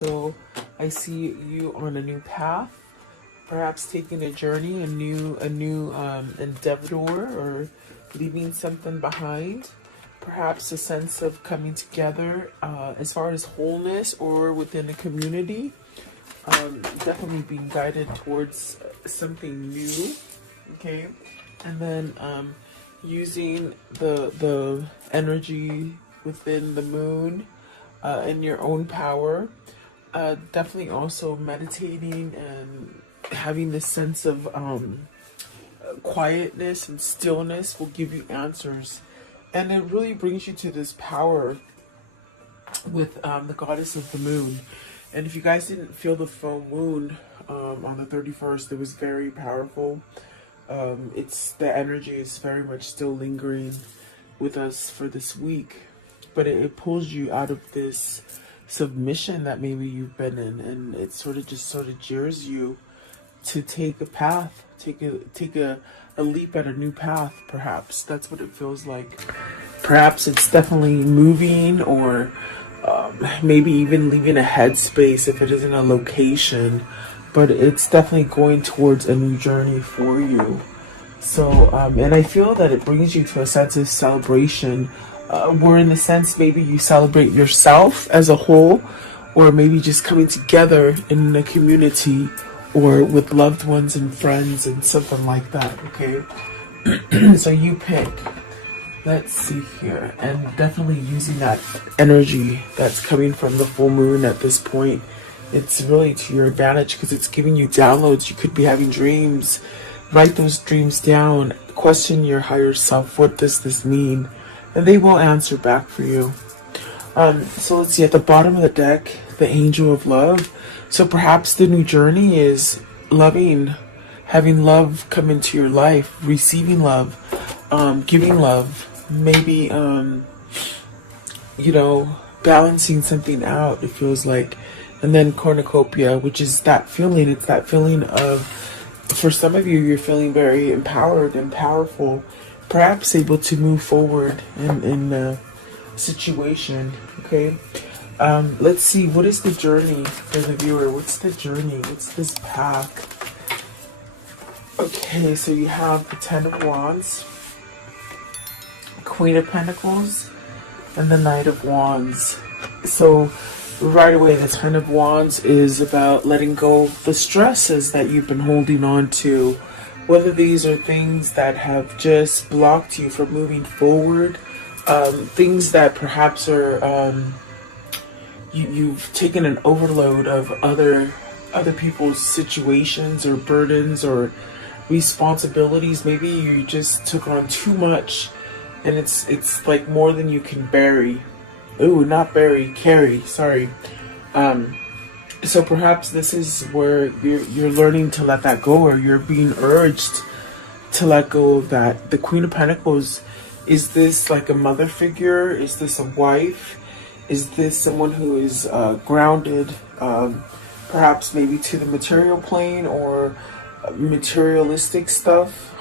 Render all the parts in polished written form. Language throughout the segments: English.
So I see you on a new path, perhaps taking a journey, a new endeavor, or leaving something behind. Perhaps a sense of coming together as far as wholeness or within a community. Definitely being guided towards something new. Okay, and then using the energy within the moon in your own power. Definitely also meditating and having this sense of quietness and stillness will give you answers. And it really brings you to this power with the goddess of the moon. And if you guys didn't feel the full moon on the 31st, it was very powerful. It's the energy is very much still lingering with us for this week, but it pulls you out of this submission that maybe you've been in, and it sort of jeers you to take a path, take a leap at a new path. Perhaps that's what it feels like. Perhaps it's definitely moving, or maybe even leaving a headspace if it isn't a location, but it's definitely going towards a new journey for you. So and I feel that it brings you to a sense of celebration, where in the sense maybe you celebrate yourself as a whole, or maybe just coming together in a community or with loved ones and friends and something like that. Okay. So you pick. Let's see here, and definitely using that energy that's coming from the full moon at this point, it's really to your advantage because it's giving you downloads. You could be having dreams. Write those dreams down. Question your higher self. What does this mean? And they will answer back for you. So let's see, at the bottom of the deck, the Angel of Love. So perhaps the new journey is loving, having love come into your life, receiving love, giving love, maybe, balancing something out, it feels like. And then cornucopia, which is that feeling. It's that feeling of, for some of you, you're feeling very empowered and powerful, perhaps able to move forward in a situation. Okay. Let's see, what is the journey for the viewer? What's the journey? What's this path? Okay, so you have the Ten of Wands, Queen of Pentacles, and the Knight of Wands. So right away, the Ten of Wands is about letting go of the stresses that you've been holding on to, whether these are things that have just blocked you from moving forward, things that perhaps are you've taken an overload of other people's situations or burdens or responsibilities. Maybe you just took on too much, and it's like more than you can carry. Sorry. So perhaps this is where you're learning to let that go, or you're being urged to let go of that. The Queen of Pentacles, is this like a mother figure? Is this a wife? Is this someone who is grounded, perhaps maybe to the material plane or materialistic stuff?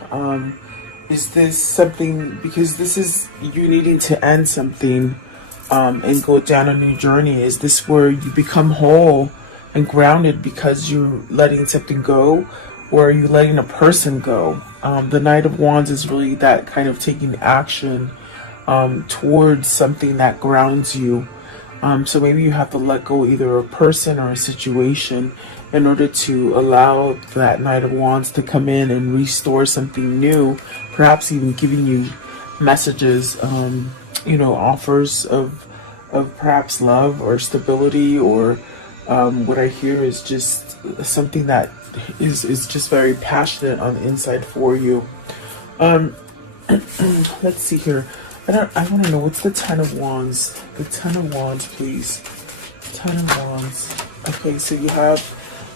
Is this something, because this is you needing to end something and go down a new journey? Is this where you become whole and grounded because you're letting something go, or are you letting a person go? The Knight of Wands is really that kind of taking action towards something that grounds you. So maybe you have to let go either a person or a situation in order to allow that Knight of Wands to come in and restore something new, perhaps even giving you messages, offers of perhaps love or stability, or what I hear is just something that is just very passionate on the inside for you. Let's see here. I want to know, what's the Ten of Wands? The Ten of Wands, please. Ten of Wands. Okay, so you have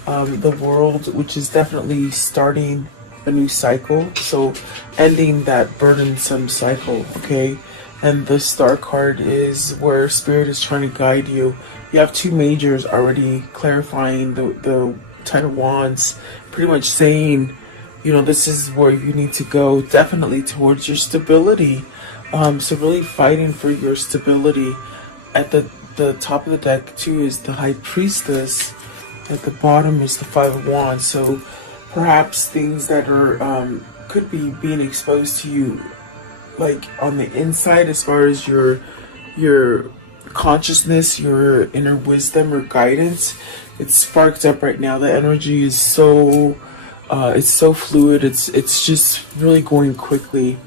the World, which is definitely starting a new cycle. So ending that burdensome cycle, okay? And the Star card is where Spirit is trying to guide you. You have two majors already clarifying the Ten of Wands, pretty much saying, this is where you need to go, definitely towards your stability. So really fighting for your stability at the the top of the deck too is the High Priestess. At the bottom is the Five of Wands. So perhaps things that are could be being exposed to you, like on the inside, as far as your consciousness, your inner wisdom or guidance. It's sparked up right now. The energy is so it's so fluid. It's just really going quickly.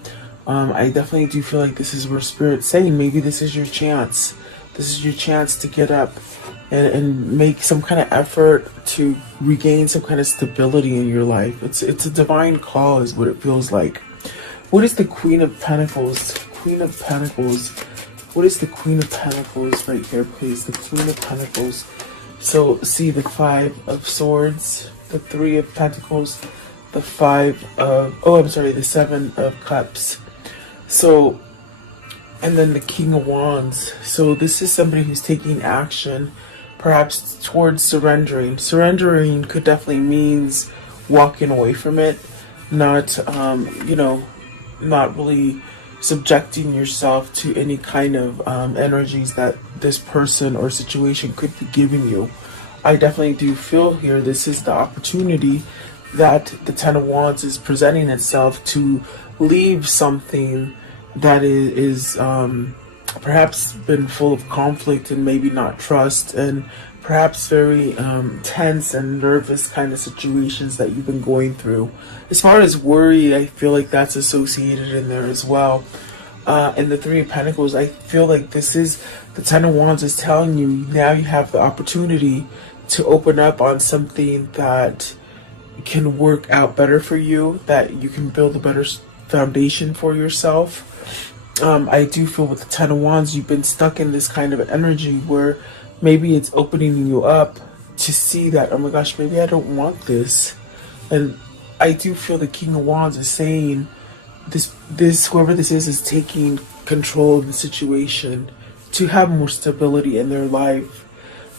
I definitely do feel like this is where Spirit's saying maybe this is your chance. This is your chance to get up and make some kind of effort to regain some kind of stability in your life. It's a divine call is what it feels like. What is the Queen of Pentacles? Queen of Pentacles. What is the Queen of Pentacles right here, please? The Queen of Pentacles. So see the Five of Swords, the Three of Pentacles, the the Seven of Cups. So, and then the King of Wands. So this is somebody who's taking action, perhaps towards surrendering. Surrendering could definitely means walking away from it, not, not really subjecting yourself to any kind of energies that this person or situation could be giving you. I definitely do feel here this is the opportunity that the Ten of Wands is presenting itself to leave something that is perhaps been full of conflict and maybe not trust, and perhaps very tense and nervous kind of situations that you've been going through. As far as worry, I feel like that's associated in there as well. And the Three of Pentacles, I feel like this is the Ten of Wands is telling you now you have the opportunity to open up on something that can work out better for you, that you can build a better foundation for yourself. I do feel with the Ten of Wands, you've been stuck in this kind of energy where maybe it's opening you up to see that, oh my gosh, maybe I don't want this. And I do feel the King of Wands is saying this whoever this is taking control of the situation to have more stability in their life.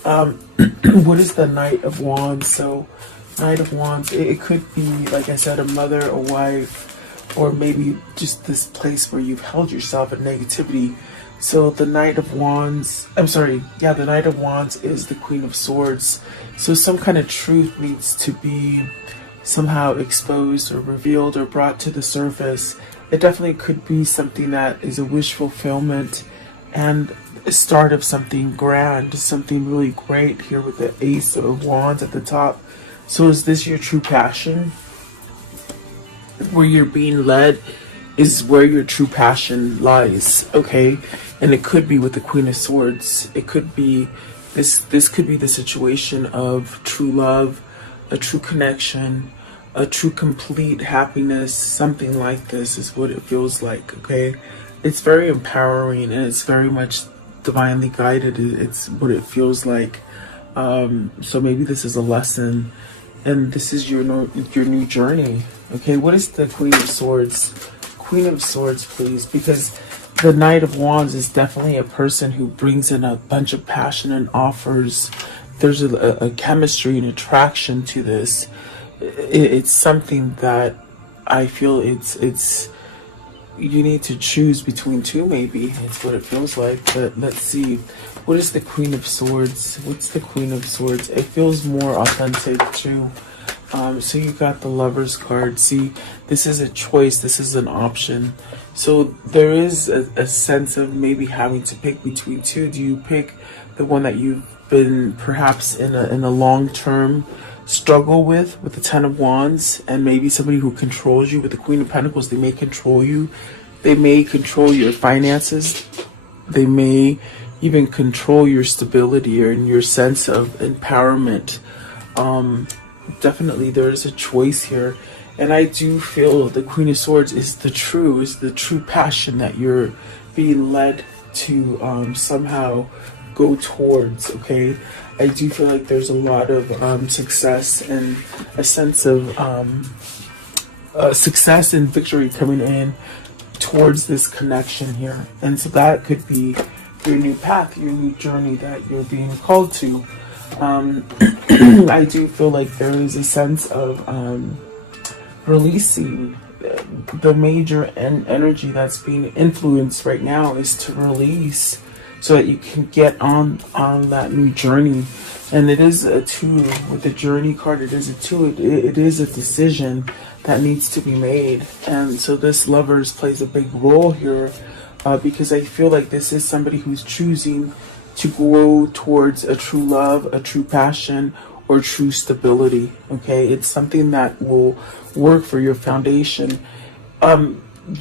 What is the Knight of Wands? So Knight of Wands, it could be, like I said, a mother, a wife, or maybe just this place where you've held yourself in negativity. So the Knight of Wands, the Knight of Wands is the Queen of Swords. So some kind of truth needs to be somehow exposed or revealed or brought to the surface. It definitely could be something that is a wish fulfillment and a start of something grand, something really great here with the Ace of Wands at the top. So is this your true passion? Where you're being led is where your true passion lies, okay? And it could be with the Queen of Swords. It could be, this could be the situation of true love, a true connection, a true complete happiness. Something like this is what it feels like, okay? It's very empowering and it's very much divinely guided. It's what it feels like. So maybe this is a lesson and this is your new journey. Okay, what is the Queen of Swords? Queen of Swords, please, because the Knight of Wands is definitely a person who brings in a bunch of passion and offers. There's a chemistry and attraction to this. It's something that I feel it's you need to choose between two, maybe. It's what it feels like. But let's see. What is the Queen of Swords? What's the Queen of Swords? It feels more authentic too. So you got the Lover's card. See, this is a choice. This is an option. So there is a sense of maybe having to pick between two. Do you pick the one that you've been perhaps in a long-term struggle with the Ten of Wands, and maybe somebody who controls you with the Queen of Pentacles? They may control you. They may control your finances. They may even control your stability or your sense of empowerment. Definitely there is a choice here, and I do feel the Queen of Swords is the true passion that you're being led to somehow go towards. Okay, I do feel like there's a lot of success and a sense of success and victory coming in towards this connection here, and so that could be your new path, your new journey that you're being called to. I do feel like there is a sense of releasing. The major energy that's being influenced right now is to release so that you can get on that new journey. And it is a 2 with the journey card. It is a 2. It is a decision that needs to be made. And so this Lovers plays a big role here, because I feel like this is somebody who's choosing to grow towards a true love, a true passion, or true stability. Okay, it's something that will work for your foundation.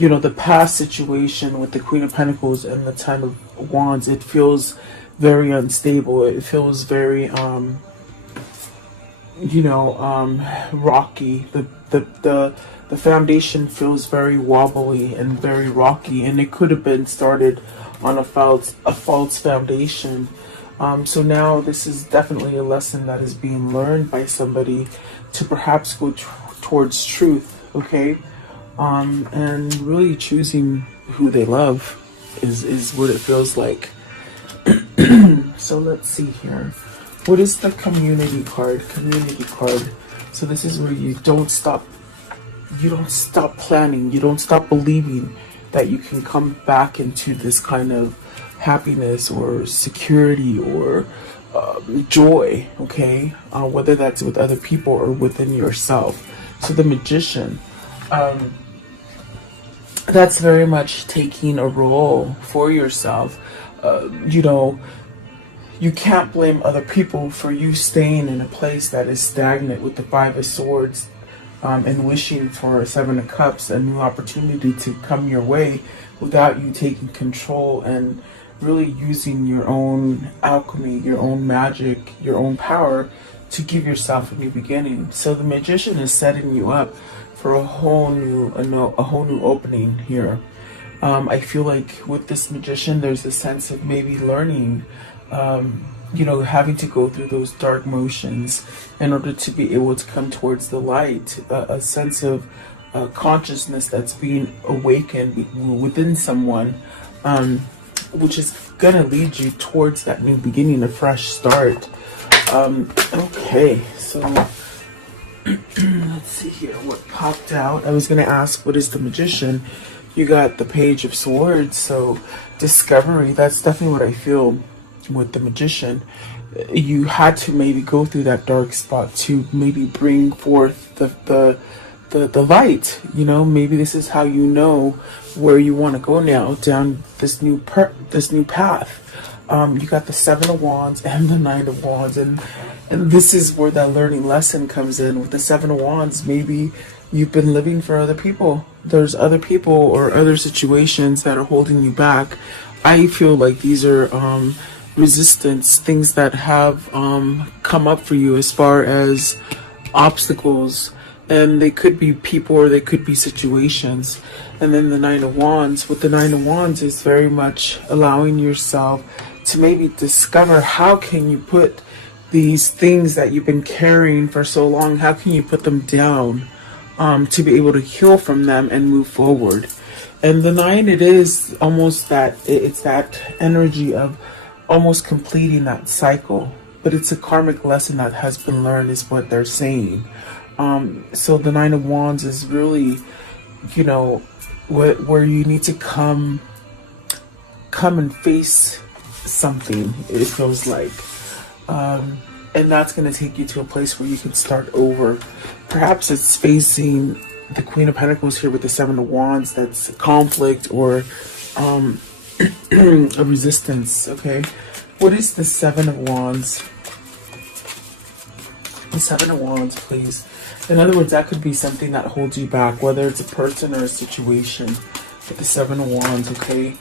You know, the past situation with the Queen of Pentacles and the Ten of Wands, it feels very unstable. It feels very rocky. The foundation feels very wobbly and very rocky, and it could have been started on a false foundation. So now this is definitely a lesson that is being learned by somebody to perhaps go towards truth, okay? And really choosing who they love is what it feels like. So let's see here. What is the community card? Community card. So this is where you don't stop planning, you don't stop believing that you can come back into this kind of happiness or security or joy, okay? Whether that's with other people or within yourself. So the Magician, that's very much taking a role for yourself. You can't blame other people for you staying in a place that is stagnant with the Five of Swords, and wishing for a Seven of Cups, a new opportunity to come your way, without you taking control and really using your own alchemy, your own magic, your own power to give yourself a new beginning. So the Magician is setting you up for a whole new opening here. I feel like with this Magician, there's a sense of maybe learning, having to go through those dark motions in order to be able to come towards the light, a sense of consciousness that's being awakened within someone, which is going to lead you towards that new beginning, a fresh start. Okay, so let's see here what popped out. I was going to ask, what is the Magician? You got the Page of Swords, so discovery. That's definitely what I feel with the Magician. You had to maybe go through that dark spot to maybe bring forth the light. Maybe this is how you know where you want to go now, down this new path. You got the Seven of Wands and the Nine of Wands, and this is where that learning lesson comes in. With the Seven of Wands, maybe you've been living for other people. There's other people or other situations that are holding you back. I feel like these are resistance, things that have come up for you as far as obstacles, and they could be people or they could be situations. And then the Nine of Wands, with the Nine of Wands, is very much allowing yourself to maybe discover, how can you put these things that you've been carrying for so long, how can you put them down, to be able to heal from them and move forward. And the 9, it is almost that, it's that energy of almost completing that cycle, but it's a karmic lesson that has been learned, is what they're saying. So the 9 of Wands is really, where you need to come and face something, it feels like. And that's going to take you to a place where you can start over. Perhaps it's facing the Queen of Pentacles here with the 7 of Wands. That's conflict or a resistance, okay? What is the 7 of Wands? The 7 of Wands, please. In other words, that could be something that holds you back, whether it's a person or a situation. With the 7 of Wands, okay?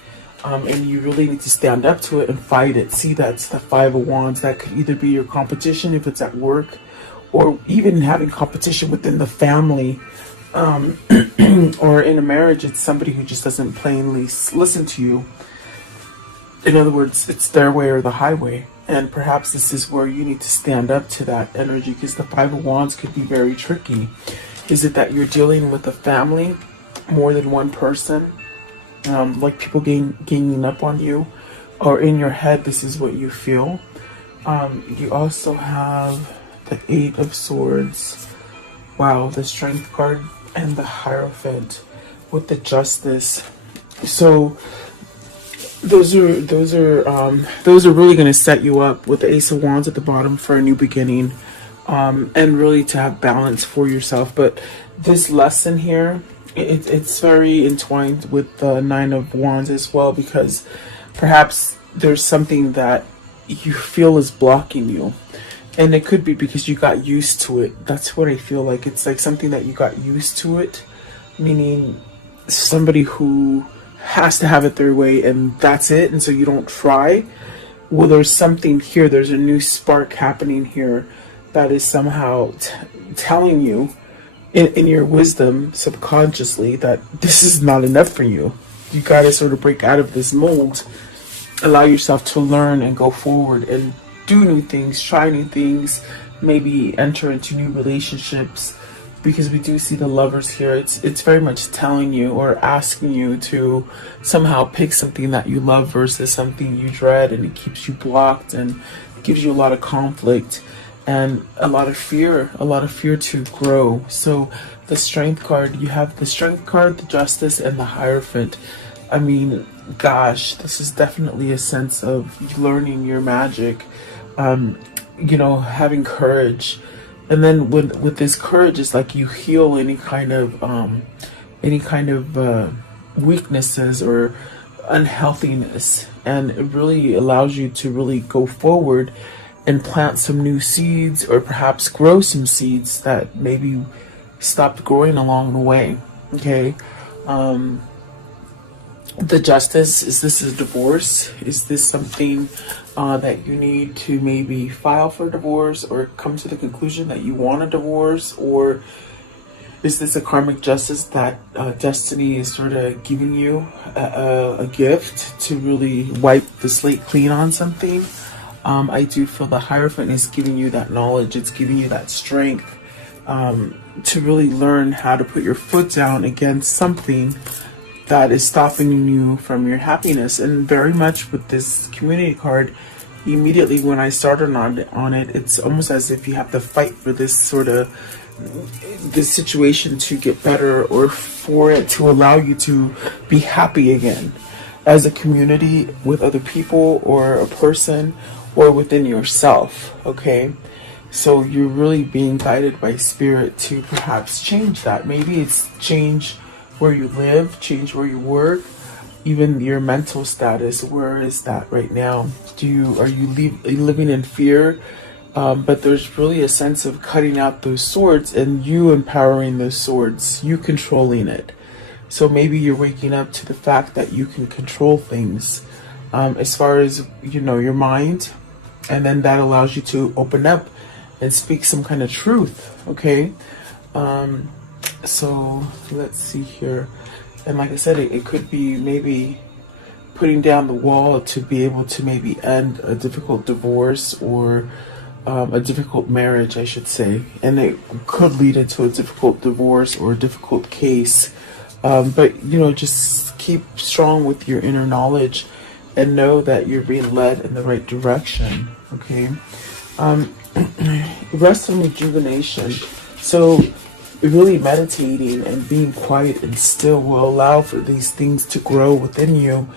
And you really need to stand up to it and fight it. See, that's the 5 of Wands. That could either be your competition if it's at work, or even having competition within the family, or in a marriage. It's somebody who just doesn't plainly listen to you. In other words, it's their way or the highway. And perhaps this is where you need to stand up to that energy, because the 5 of Wands could be very tricky. Is it that you're dealing with a family, more than one person? Like people ganging up on you, or in your head, this is what you feel. You also have the 8 of Swords. Wow, the Strength card and the Hierophant with the Justice. So those are really going to set you up with the Ace of Wands at the bottom for a new beginning, and really to have balance for yourself. But this lesson here, it's very entwined with the Nine of Wands as well, because perhaps there's something that you feel is blocking you, and it could be because you got used to it. That's what I feel like. It's like something that you got used to it, meaning somebody who has to have it their way and that's it, and so you don't try. Well, there's something here, there's a new spark happening here that is somehow telling you in your wisdom subconsciously that this is not enough for you. You got to sort of break out of this mold, allow yourself to learn and go forward and do new things, try new things, maybe enter into new relationships, because we do see the Lovers here. It's very much telling you or asking you to somehow pick something that you love versus something you dread, and it keeps you blocked and gives you a lot of conflict and a lot of fear to grow. So the Strength card, you have the Strength card, the Justice, and the Hierophant. I mean, gosh, this is definitely a sense of learning your magic, you know, having courage. And then with this courage, it's like you heal any kind of weaknesses or unhealthiness, and it really allows you to really go forward and plant some new seeds, or perhaps grow some seeds that maybe stopped growing along the way. Okay. The Justice, is this a divorce? Is this something that you need to maybe file for divorce, or come to the conclusion that you want a divorce? Or is this a karmic justice that destiny is sort of giving you a gift to really wipe the slate clean on something? I do feel the Hierophant is giving you that knowledge. It's giving you that strength to really learn how to put your foot down against something that is stopping you from your happiness. And very much with this Community card, immediately when I started on it, it's almost as if you have to fight for this situation to get better, or for it to allow you to be happy again as a community, with other people or a person, or within yourself. Okay, so you're really being guided by Spirit to perhaps change that. Maybe it's change where you live, change where you work, even your mental status. Where is that right now? Are you living in fear? But there's really a sense of cutting out those swords and you empowering those swords, you controlling it. So maybe you're waking up to the fact that you can control things, as far as, you know, your mind, and then that allows you to open up and speak some kind of truth. Okay. So let's see here. And like I said, it could be maybe putting down the wall to be able to maybe end a difficult divorce, or a difficult marriage, I should say. And it could lead into a difficult divorce or a difficult case. But, you know, just keep strong with your inner knowledge and know that you're being led in the right direction. Okay. Rest and rejuvenation. So really meditating and being quiet and still will allow for these things to grow within you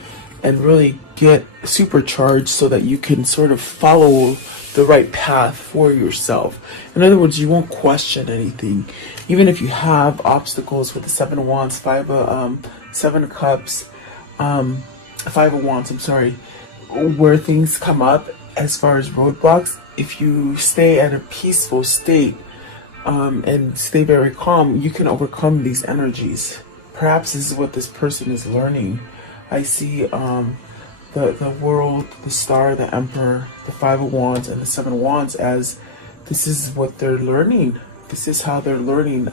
and really get supercharged, so that you can sort of follow the right path for yourself. In other words, you won't question anything. Even if you have obstacles with the Seven of Wands, Five of Cups, Five of Wands, I'm sorry, where things come up as far as roadblocks, if you stay at a peaceful state, and stay very calm, you can overcome these energies. Perhaps this is what this person is learning. I see the world, the star, the Emperor, the Five of Wands, and the Seven of Wands as this is what they're learning. This is how they're learning,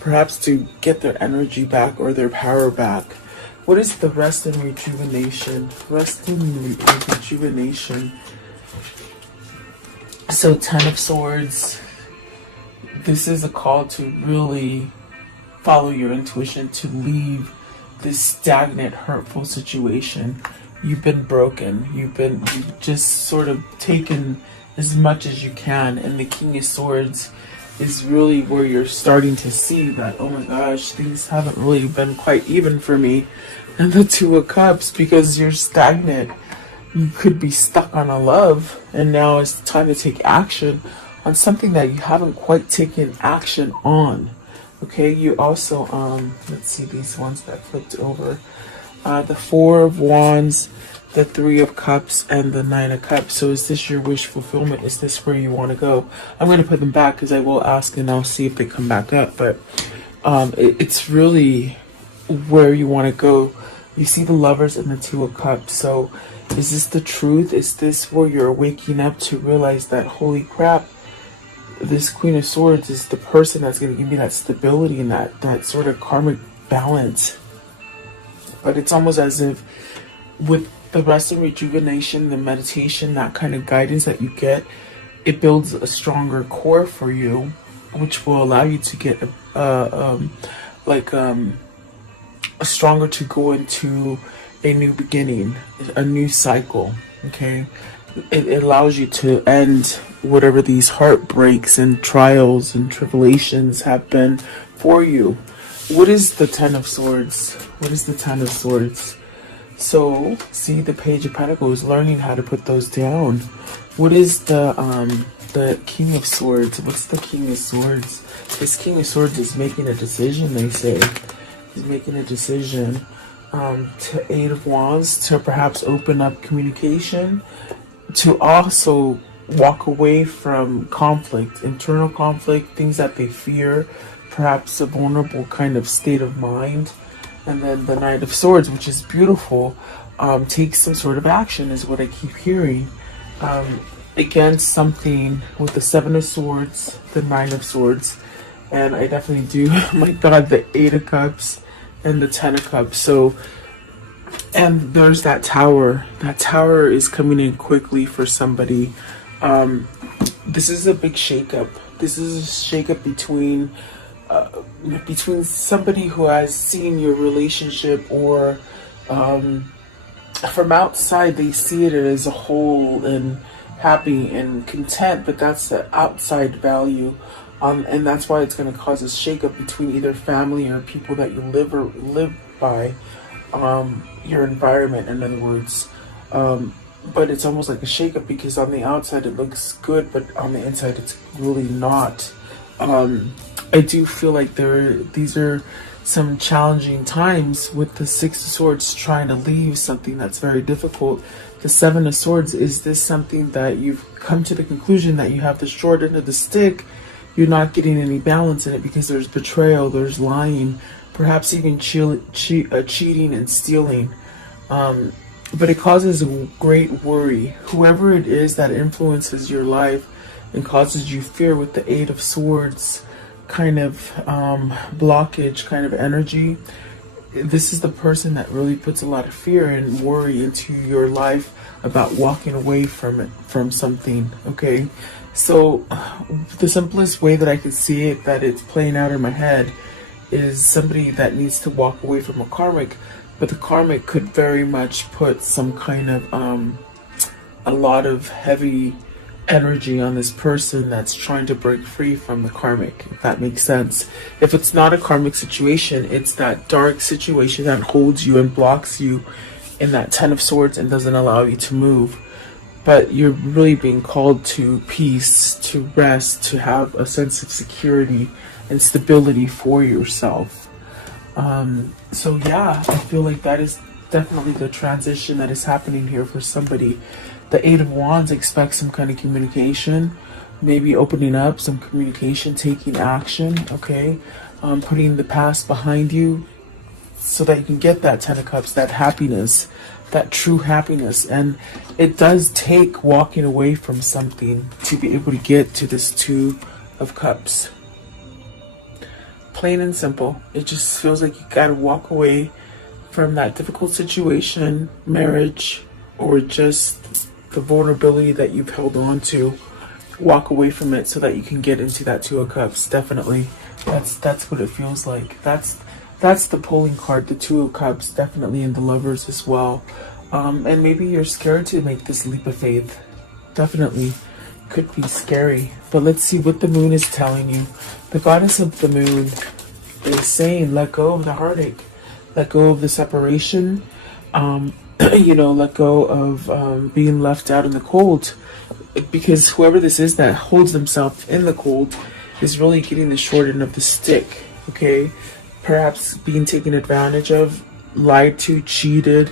perhaps to get their energy back or their power back. What is the rest and rejuvenation? Rest and rejuvenation. So Ten of Swords. This is a call to really follow your intuition, to leave this stagnant, hurtful situation. You've been broken. You've just sort of taken as much as you can. And the King of Swords is really where you're starting to see that, oh my gosh, things haven't really been quite even for me. And the Two of Cups, because you're stagnant. You could be stuck on a love, and now it's time to take action on something that you haven't quite taken action on. Okay, you also, let's see these ones that flipped over. The Four of Wands, the Three of Cups, and the Nine of Cups. So is this your wish fulfillment? Is this where you want to go? I'm going to put them back because I will ask and I'll see if they come back up. But it's really where you want to go. You see the Lovers and the Two of Cups. So is this the truth? Is this where you're waking up to realize that, holy crap, this Queen of Swords is the person that's going to give me that stability and that sort of karmic balance? But it's almost as if with the rest and rejuvenation, the meditation, that kind of guidance that you get, it builds a stronger core for you, which will allow you to get stronger to go into a new beginning, a new cycle. Okay, it allows you to end whatever these heartbreaks and trials and tribulations have been for you. What is the Ten of Swords? What is the Ten of Swords? So, see the Page of Pentacles, learning how to put those down. What is the King of Swords? What's the King of Swords? This King of Swords is making a decision, they say. He's making a decision. To Eight of Wands, to perhaps open up communication, to also walk away from conflict, internal conflict, things that they fear, perhaps a vulnerable kind of state of mind. And then the Knight of Swords, which is beautiful, takes some sort of action, is what I keep hearing, against something with the Seven of Swords, the Nine of Swords, and I definitely do, my God, the Eight of Cups and the Ten of Cups. So, and there's that Tower. That Tower is coming in quickly for somebody. This is a big shakeup. This is a shakeup between somebody who has seen your relationship, or from outside they see it as a whole and happy and content, but that's the outside value, and that's why it's going to cause a shakeup between either family or people that you live by, your environment, in other words. But it's almost like a shakeup because on the outside it looks good, but on the inside it's really not. I do feel like these are some challenging times with the Six of Swords trying to leave something that's very difficult. The Seven of Swords, is this something that you've come to the conclusion that you have the short end of the stick? You're not getting any balance in it because there's betrayal, there's lying, perhaps even cheating and stealing. But it causes a great worry. Whoever it is that influences your life and causes you fear with the Eight of Swords kind of blockage, kind of energy, this is the person that really puts a lot of fear and worry into your life about walking away from it, from something. Okay, so the simplest way that I can see it, that it's playing out in my head, is somebody that needs to walk away from a karmic, but the karmic could very much put some kind of a lot of heavy energy on this person that's trying to break free from the karmic, if that makes sense. If it's not a karmic situation, it's that dark situation that holds you and blocks you in that Ten of Swords and doesn't allow you to move. But you're really being called to peace, to rest, to have a sense of security and stability for yourself. So yeah, I feel like that is definitely the transition that is happening here for somebody. The Eight of Wands expects some kind of communication, maybe opening up some communication, taking action, okay? Putting the past behind you so that you can get that Ten of Cups, that happiness, that true happiness. And it does take walking away from something to be able to get to this Two of Cups. Plain and simple. It just feels like you gotta walk away from that difficult situation, marriage, or just the vulnerability that you've held on to. Walk away from it so that you can get into that Two of Cups. Definitely, that's what it feels like. That's the pulling card, the Two of Cups, definitely in the Lovers as well. And maybe you're scared to make this leap of faith. Definitely, could be scary. But let's see what the moon is telling you. The goddess of the moon is saying, let go of the heartache, let go of the separation, you know, let go of being left out in the cold, because whoever this is that holds themselves in the cold is really getting the short end of the stick. Okay, perhaps being taken advantage of, lied to, cheated.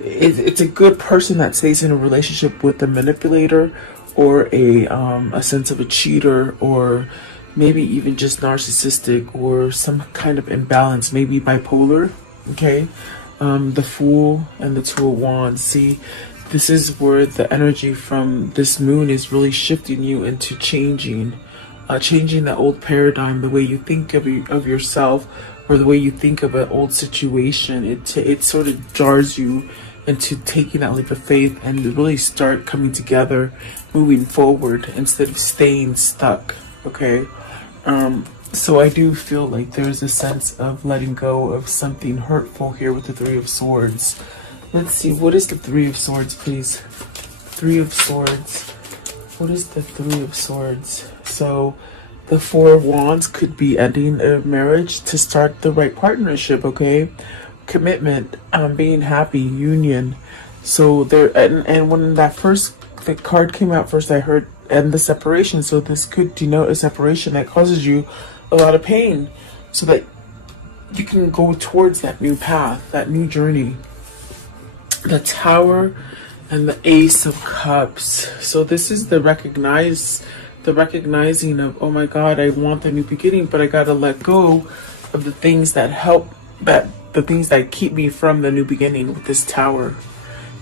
It's a good person that stays in a relationship with a manipulator, or a sense of a cheater, or maybe even just narcissistic, or some kind of imbalance, maybe bipolar. Okay, the Fool and the Two of Wands. See, this is where the energy from this moon is really shifting you into changing that old paradigm, the way you think of yourself, or the way you think of an old situation. It sort of jars you into taking that leap of faith and really start coming together, moving forward instead of staying stuck. Okay, so I do feel like there's a sense of letting go of something hurtful here with the Three of Swords. Let's see, what is the Three of Swords, please? Three of Swords. What is the Three of Swords? So the Four of Wands could be ending a marriage to start the right partnership. Okay, commitment, being happy, union. So there, and when that the card came out first, I heard end the separation. So this could denote a separation that causes you a lot of pain, so that you can go towards that new path, that new journey. The Tower and the Ace of Cups. So this is the recognizing of, oh my God, I want the new beginning, but I gotta let go of the things that the things that keep me from the new beginning with this Tower.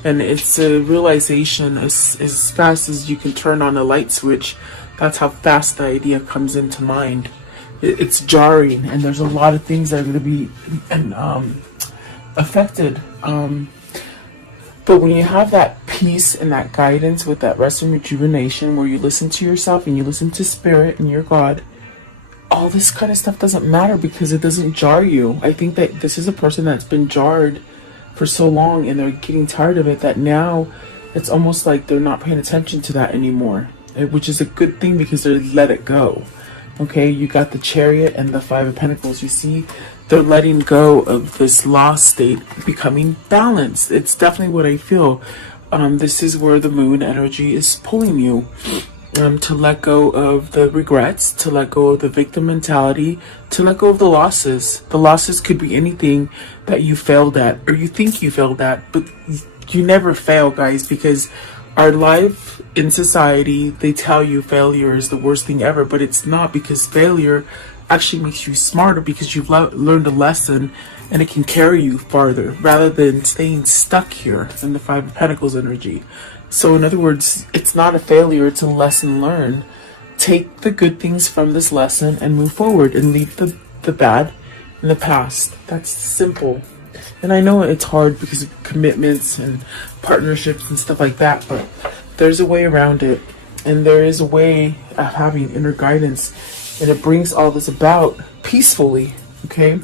And it's a realization, as fast as you can turn on a light switch, that's how fast the idea comes into mind. It's jarring, and there's a lot of things that are going to be affected. But when you have that peace and that guidance with that rest and rejuvenation, where you listen to yourself and you listen to Spirit and your God, all this kind of stuff doesn't matter because it doesn't jar you. I think that this is a person that's been jarred for so long, and they're getting tired of it, that now it's almost like they're not paying attention to that anymore, which is a good thing because they let it go. Okay, you got the Chariot and the Five of Pentacles. You see, they're letting go of this lost state, becoming balanced. It's definitely what I feel. This is where the moon energy is pulling you. To let go of the regrets, to let go of the victim mentality, to let go of the losses. The losses could be anything that you failed at, or you think you failed at, but you never fail, guys, because our life in society, they tell you failure is the worst thing ever, but it's not, because failure actually makes you smarter, because you've learned a lesson and it can carry you farther rather than staying stuck here in the Five of Pentacles energy. So in other words, it's not a failure, it's a lesson learned. Take the good things from this lesson and move forward, and leave the bad in the past. That's simple. And I know it's hard because of commitments and partnerships and stuff like that, but there's a way around it. And there is a way of having inner guidance, and it brings all this about peacefully. Okay?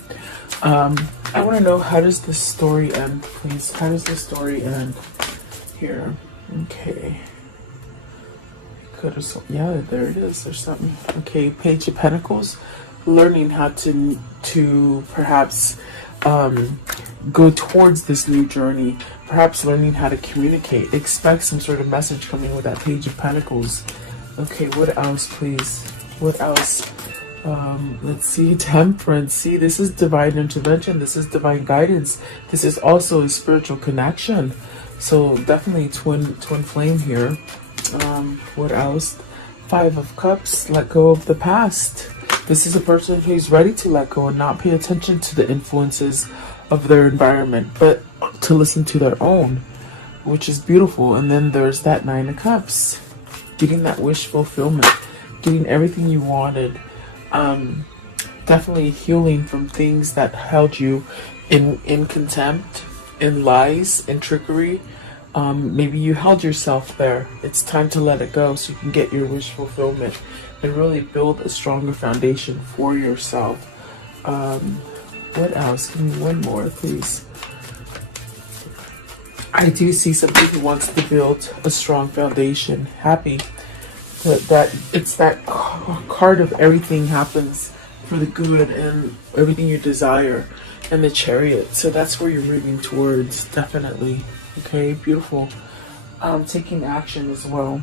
I want to know, how does this story end, please? How does this story end here? Okay. Yeah, there it is. There's something. Okay, Page of Pentacles. Learning how to perhaps go towards this new journey. Perhaps learning how to communicate. Expect some sort of message coming with that Page of Pentacles. Okay, what else, please? What else? Let's see. Temperance. See, this is divine intervention. This is divine guidance. This is also a spiritual connection. So definitely twin flame here. What else? Five of Cups. Let go of the past. This is a person who's ready to let go and not pay attention to the influences of their environment, but to listen to their own, which is beautiful. And then there's that Nine of Cups. Getting that wish fulfillment. Getting everything you wanted. Definitely healing from things that held you in contempt, in lies, in trickery. Maybe you held yourself there. It's time to let it go so you can get your wish fulfillment and really build a stronger foundation for yourself. What else? Give me one more, please. I do see somebody who wants to build a strong foundation. Happy that it's that card of everything happens for the good and everything you desire, and the Chariot. So that's where you're moving towards, definitely. Okay, beautiful. Taking action as well.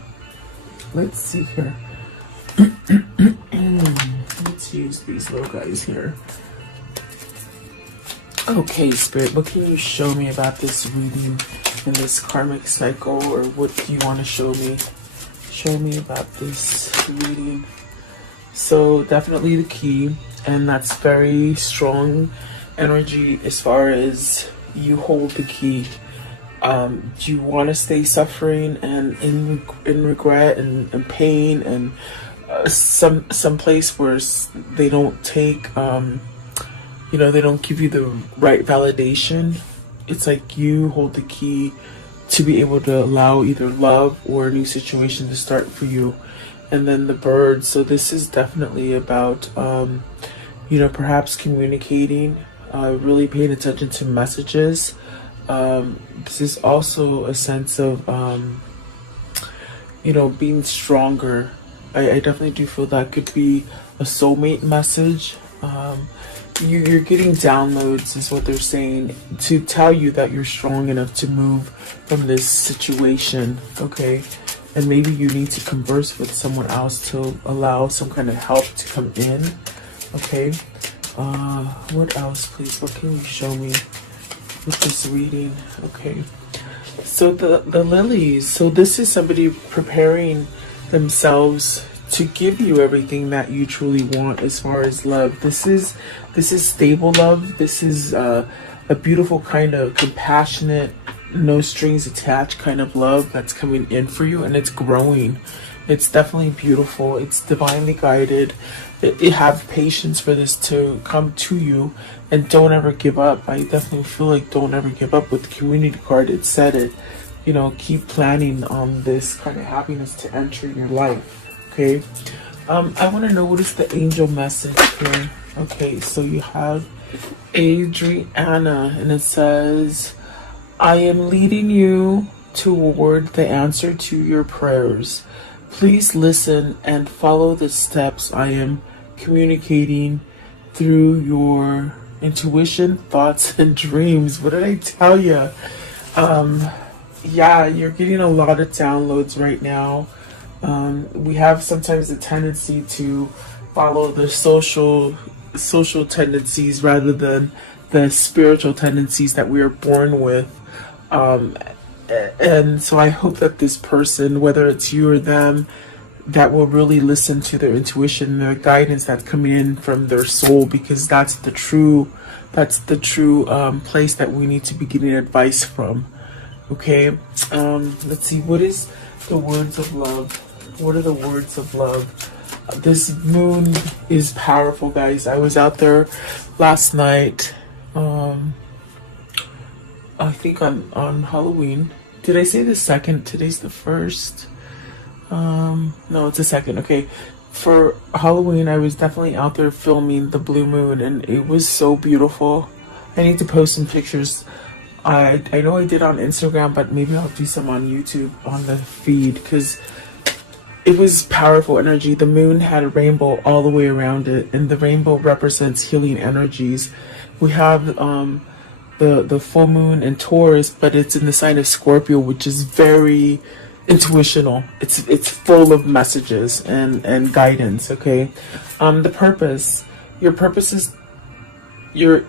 Let's see here. Let's use these little guys here. Okay, Spirit, what can you show me about this reading in this karmic cycle, or what do you want to show me? Show me about this reading. So definitely the key, and that's very strong energy as far as you hold the key. Do you want to stay suffering and in regret and pain and some place where they don't take you know, they don't give you the right validation? It's like you hold the key to be able to allow either love or a new situation to start for you. And then the bird. So this is definitely about you know, perhaps communicating, really paying attention to messages. This is also a sense of you know, being stronger. I definitely do feel that could be a soulmate message. You're getting downloads, is what they're saying, to tell you that you're strong enough to move from this situation, okay? And maybe you need to converse with someone else to allow some kind of help to come in, okay? What else, please? What can you show me with this reading? Okay. So the lilies. So this is somebody preparing themselves to give you everything that you truly want as far as love. This is stable love. This is a beautiful kind of compassionate, no strings attached kind of love that's coming in for you, and it's growing. It's definitely beautiful. It's divinely guided. You have patience for this to come to you, and don't ever give up. I definitely feel like don't ever give up. With the community card, it said it. You know, keep planning on this kind of happiness to enter your life. Okay. I want to know, what is the angel message here? Okay, so you have Adriana, and it says, I am leading you toward the answer to your prayers. Please listen and follow the steps I am communicating through your intuition, thoughts, and dreams. What did I tell you? Yeah, you're getting a lot of downloads right now. We have sometimes a tendency to follow the social tendencies rather than the spiritual tendencies that we are born with. And so I hope that this person, whether it's you or them, that will really listen to their intuition, their guidance that's coming in from their soul, because that's the true place that we need to be getting advice from. Okay, let's see, what is the words of love? What are the words of love? This moon is powerful, guys. I was out there last night, I think on Halloween. Did I say the second? Today's the first. No, it's the second. Okay. For Halloween, I was definitely out there filming the blue moon, and it was so beautiful. I need to post some pictures. I know I did on Instagram, but maybe I'll do some on YouTube on the feed, because it was powerful energy. The moon had a rainbow all the way around it, and the rainbow represents healing energies. We have the full moon in Taurus, but it's in the sign of Scorpio, which is very intuitional. It's full of messages and guidance. Okay, the purpose. Your purpose is you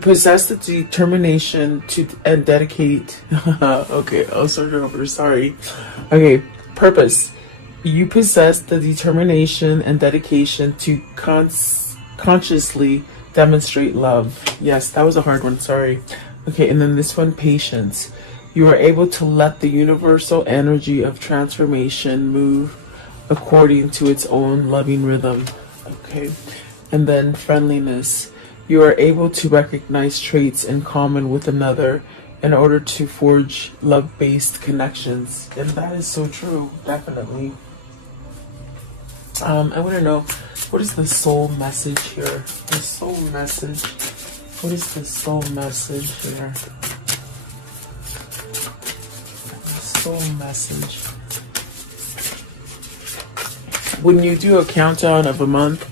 possess the determination to and dedicate. Okay, I'll start it over. Sorry. Okay, purpose. You possess the determination and dedication to consciously demonstrate love. Yes, that was a hard one. Sorry. Okay, and then this one, patience. You are able to let the universal energy of transformation move according to its own loving rhythm. Okay, and then friendliness. You are able to recognize traits in common with another in order to forge love-based connections. And that is so true, definitely. I want to know, what is the soul message here? The soul message. What is the soul message here? The soul message. when you do a countdown of a month,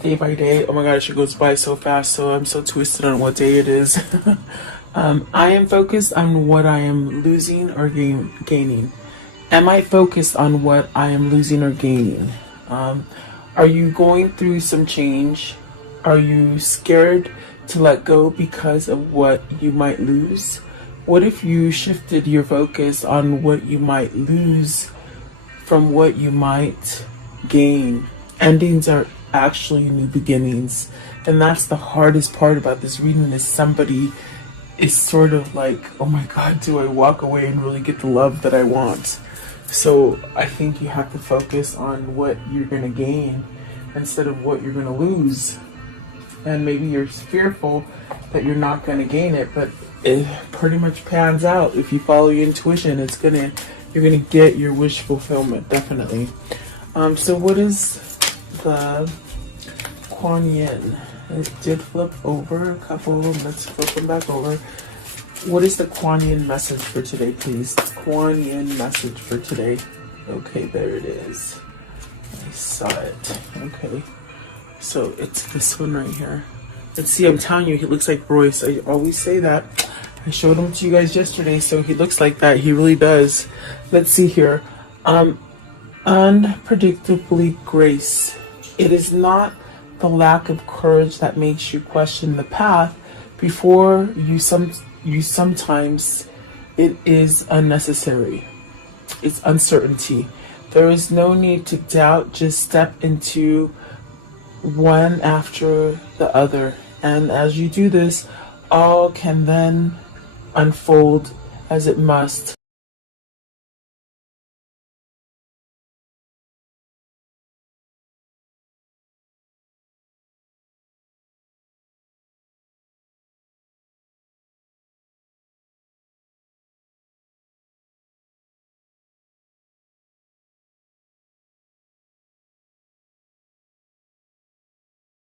day by day, oh my gosh, it goes by so fast. So I'm so twisted on what day it is. I am focused on what I am losing or gaining. Am I focused on what I am losing or gaining? Are you going through some change? Are you scared to let go because of what you might lose? What if you shifted your focus on what you might lose from what you might gain? Endings are actually new beginnings. And that's the hardest part about this reading, is somebody is sort of like, oh my God, do I walk away and really get the love that I want? So I think you have to focus on what you're going to gain instead of what you're going to lose. And maybe you're fearful that you're not going to gain it, but it pretty much pans out. If you follow your intuition, you're gonna get your wish fulfillment, definitely. So what is the Kuan Yin? It did flip over a couple. Let's flip them back over. What is the Kuan Yin message for today, please? Kuan Yin message for today. Okay, there it is. I saw it. Okay. So it's this one right here. Let's see, I'm telling you, he looks like Royce. I always say that. I showed him to you guys yesterday, so he looks like that. He really does. Let's see here. Unpredictably grace. It is not the lack of courage that makes you question the path before you sometimes it is unnecessary. It's uncertainty. There is no need to doubt. Just step into one after the other. And as you do this, all can then unfold as it must.